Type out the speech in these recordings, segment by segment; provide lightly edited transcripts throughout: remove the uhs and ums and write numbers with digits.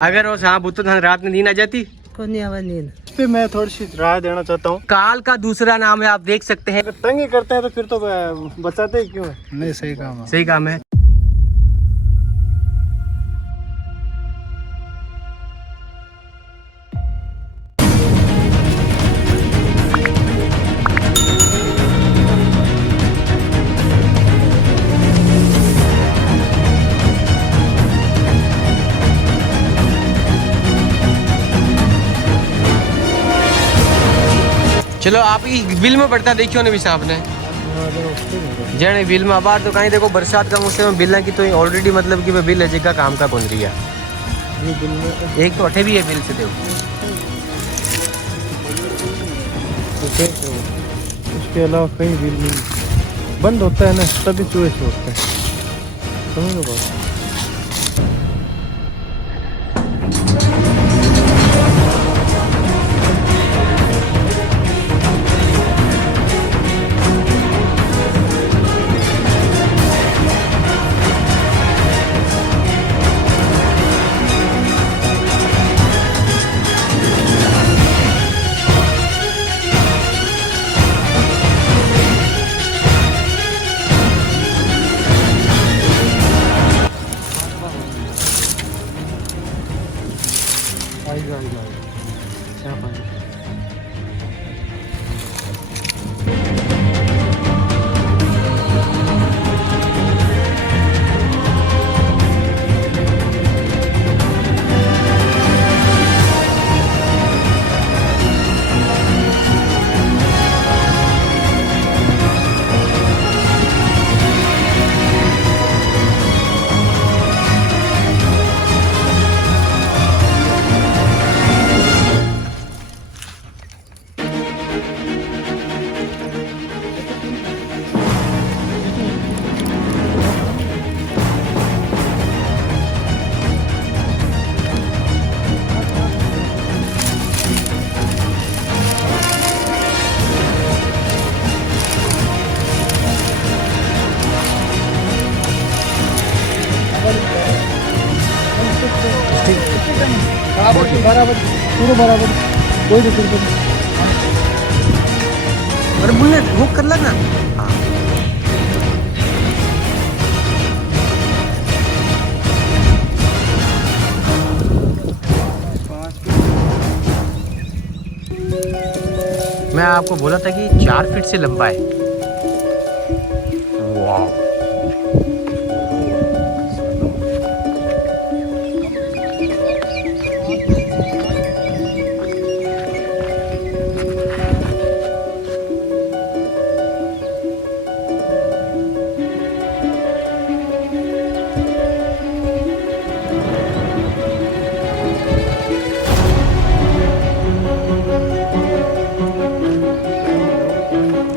अगर वो सांप होता तो रात में नींद आ जाती। को नहीं आवा नींद। पे मैं थोड़ी सी राय देना चाहता हूँ। काल का दूसरा नाम है, आप देख सकते हैं। अगर तंग ही करते हैं तो फिर तो बचाते ही क्यों है। नहीं, सही काम है, सही काम है। चलो आप बिल में पड़ता देखियो ने भी सांप ने जने बिल में आबार तो कहीं देखो बरसात का मौसम में बिल की तो ऑलरेडी मतलब कि बिल है जगह काम का बन रही है। ये बिल में एक तो अठे भी है बिल से देखो। उसके अलावा कहीं बिल नहीं बंद होता है ना, तभी चूहे छोड़ते हैं। समझ लो बात। बराबर पूरा बराबर कोई दिक्कत नहीं। अरे बोलने हुक कर लगा। मैं आपको बोला था कि 4 फीट से लंबा है। वाह।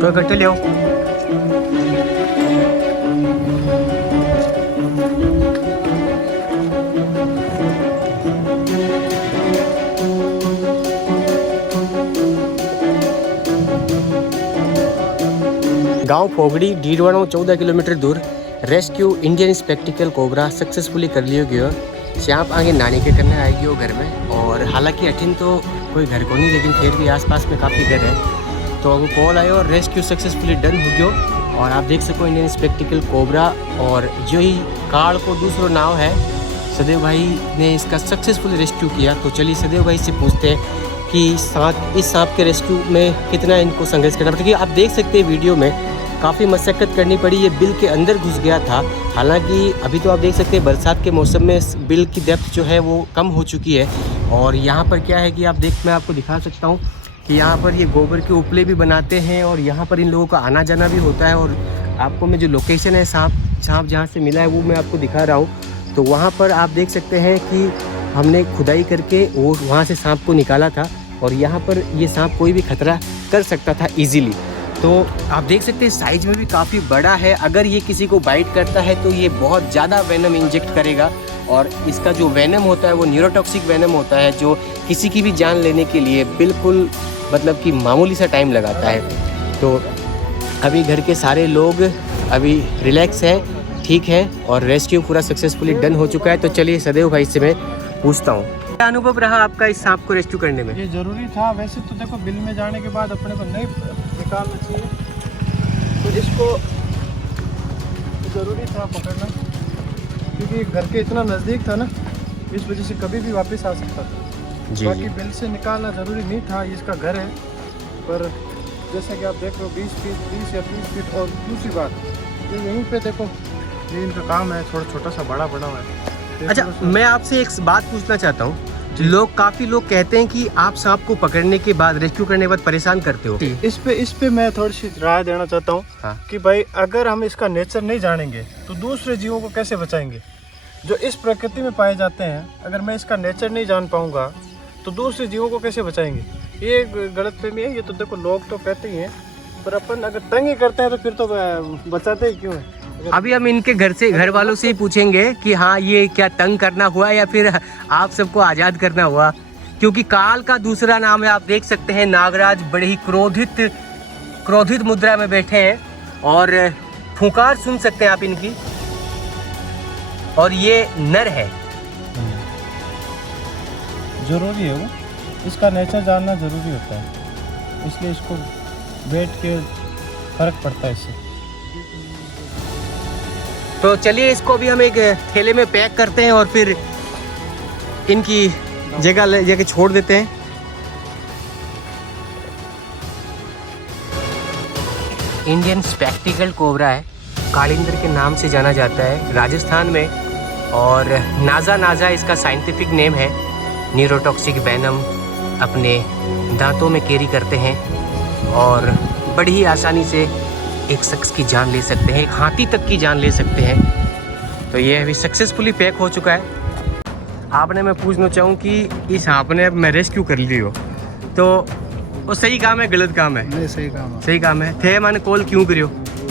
तो कट्टे ले आओ। गांव फोगड़ी डीडवाणों 14 किलोमीटर दूर rescue Indian spectacled cobra successfully कर लियो गयो। सांप आगे नानी के करने आएगी वो घर में। और हालांकि अठिन तो कोई घर को नहीं, लेकिन फिर भी आसपास में काफ़ी घर है। तो अब कॉल आयो और रेस्क्यू सक्सेसफुली डन हो गयो। और आप देख सको इंडियन स्पेक्टिकल कोबरा और जो ही काल को दूसरा नाव है, सदैव भाई ने इसका सक्सेसफुली रेस्क्यू किया। तो चलिए सदैव भाई से पूछते हैं कि इस सांप के रेस्क्यू में कितना इनको संघर्ष करना पड़ा। क्योंकि आप देख सकते हैं वीडियो में काफ़ी मशक्क़त करनी पड़ी। ये बिल के अंदर घुस गया था। हालांकि अभी तो आप देख सकते हैं बरसात के मौसम में बिल की डेप्थ जो है वो कम हो चुकी है। और यहाँ पर क्या है कि मैं आपको दिखा सकता हूँ कि यहाँ पर ये गोबर के उपले भी बनाते हैं और यहाँ पर इन लोगों का आना जाना भी होता है। और आपको मैं जो लोकेशन है सांप जहाँ से मिला है वो मैं आपको दिखा रहा हूँ। तो वहाँ पर आप देख सकते हैं कि हमने खुदाई करके वो वहाँ से सांप को निकाला था। और यहाँ पर ये सांप कोई भी खतरा कर सकता था ईजीली। तो आप देख सकते हैं साइज में भी काफ़ी बड़ा है। अगर ये किसी को बाइट करता है तो ये बहुत ज़्यादा वेनम इंजेक्ट करेगा। और इसका जो वेनम होता है वो न्यूरोटॉक्सिक वेनम होता है, जो किसी की भी जान लेने के लिए बिल्कुल मतलब कि मामूली सा टाइम लगाता है। तो अभी घर के सारे लोग अभी रिलैक्स हैं, ठीक है, और रेस्क्यू पूरा सक्सेसफुली डन हो चुका है। तो चलिए सदैव भाई से मैं पूछता हूँ। क्या अनुभव रहा आपका इस सांप को रेस्क्यू करने में? ये ज़रूरी था। वैसे तो देखो बिल में जाने के बाद अपने को नहीं निकालना चाहिए, तो इसको ज़रूरी था पकड़ना, क्योंकि घर के इतना नज़दीक था ना, इस वजह से कभी भी वापस आ सकता था। जी बाकी जी। बिल से निकालना ज़रूरी नहीं था, इसका घर है। पर जैसा कि आप देख रहे हो 20 फीट 20 या 30 फीट। और दूसरी बात, ये यहीं पे देखो, ये इनका काम है, थोड़ा छोटा सा बड़ा बना हुआ है। अच्छा, मैं आपसे एक बात पूछना चाहता हूँ। काफ़ी लोग कहते हैं कि आप सांप को पकड़ने के बाद, रेस्क्यू करने के बाद परेशान करते हो। इस पे मैं थोड़ी सी राय देना चाहता हूँ। हाँ। कि भाई अगर हम इसका नेचर नहीं जानेंगे तो दूसरे जीवों को कैसे बचाएंगे जो इस प्रकृति में पाए जाते हैं। अगर मैं इसका नेचर नहीं जान पाऊंगा तो दूसरे जीवों को कैसे बचाएंगे? ये गलतफहमी है। ये तो देखो लोग तो कहते ही हैं, पर अपन अगर तंग ही करते हैं तो फिर तो बचाते ही क्यों है? अभी हम इनके घर वालों से ही पूछेंगे कि हाँ, ये क्या तंग करना हुआ या फिर आप सबको आज़ाद करना हुआ, क्योंकि काल का दूसरा नाम है। आप देख सकते हैं नागराज बड़े ही क्रोधित मुद्रा में बैठे हैं और फुंकार सुन सकते हैं आप इनकी। और ये नर है। जरूरी है वो, इसका नेचर जानना ज़रूरी होता है, इसलिए इसको बैठ के फर्क पड़ता है इससे। तो चलिए, इसको भी हम एक थैले में पैक करते हैं और फिर इनकी जगह छोड़ देते हैं। इंडियन स्पेक्टिकल कोबरा है, कालिंदर के नाम से जाना जाता है राजस्थान में। और नाजा इसका साइंटिफिक नेम है। न्यूरोटॉक्सिक वेनम अपने दांतों में कैरी करते हैं और बड़ी ही आसानी से एक शख्स की जान ले सकते हैं, एक हाथी तक की जान ले सकते हैं। तो ये अभी सक्सेसफुली पैक हो चुका है। आपने मैं पूछना चाहूँ कि इस सांप ने मैं रेस्क्यू कर ली हो तो वो सही काम है गलत काम है? नहीं, सही काम है। सही काम है। थे मैंने कॉल क्यों करियो?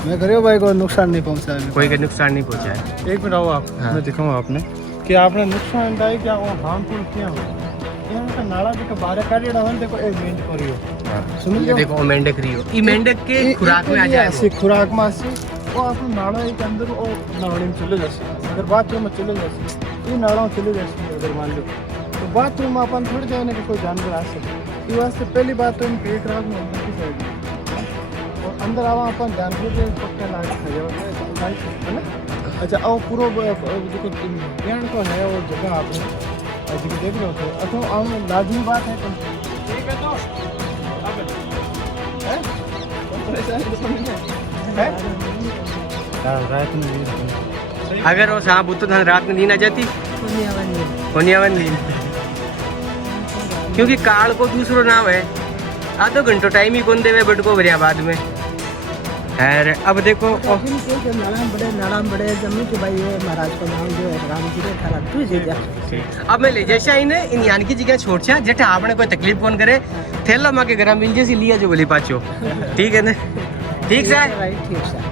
मैं करियो भाई को नुकसान नहीं पहुंचा है। कोई नुकसान नहीं पहुंचा है। एक मिनट आओ आप। हाँ। मैं दिखाऊँ आपने कि आपने नुकसान दाई क्या वो हार्मफुल किया हो। यहाँ का नाला देखो बाहर काटी डावन देखो एक मिनट करियो। सुन ये देखो मेंढक रियो, ये मेंढक के खुराक में आ जाए वो। खुराक में से वो आपको नाला के अंदर वो नाड़ी में चले जाए। अगर बाथरूम में चले जाए, ये नाला में चले जाए अगर मान लो, तो बाथरूम में अपन थोड़ी जाने के कोई जानवर आ सके। ये वास्ते पहली बाथरूम के एक रात में अंदर की साइड में और अंदर आवा अपन जानवर के पक्का लाइट है ना। अच्छा, और पूरा जो ज्ञान को है वो जगह आपने जो देख रहे हो अथवा आम लाजमी बात है। ठीक है, तो रात में अगर वो सांप उतो तो रात में नींद आ जाती, कोनियावन नींद, क्योंकि काल को दूसरो नाम है। आधो घंटो टाइम ही कौन देवे बट को भरिया बाद में। खैर, अब देखो बड़े जम्मू के भाई ये महाराज का नाम जो है राम जी ने खराब तू जी जा। अब मैं ले जैसा ही ने इन यान की जगह छोड़ छा जेठा आपने कोई तकलीफ कौन करे थैला मां के घर में इंजे से लिया जो बोली पाचो। ठीक है ना? ठीक है भाई, ठीक है।